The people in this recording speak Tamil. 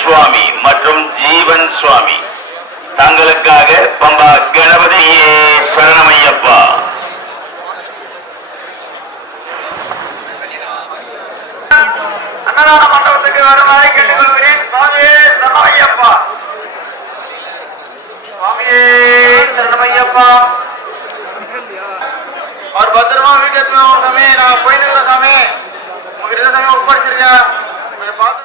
சுவாமி மற்றும் ஜீவன் சுவாமி தங்களுக்காக பம்பா கணபதியே சரணமையப்பா. அன்னதான மண்டபத்துக்கு வருமாறு கேட்டுக்கொள்கிறேன். சுவாமியே சரணமையப்பா. சுவாமியே சரணமையப்பா. और भद्रमा वीडियो में सामने ना कोई नहीं सामने मुझे सामने ऊपर चल गया मेरे पास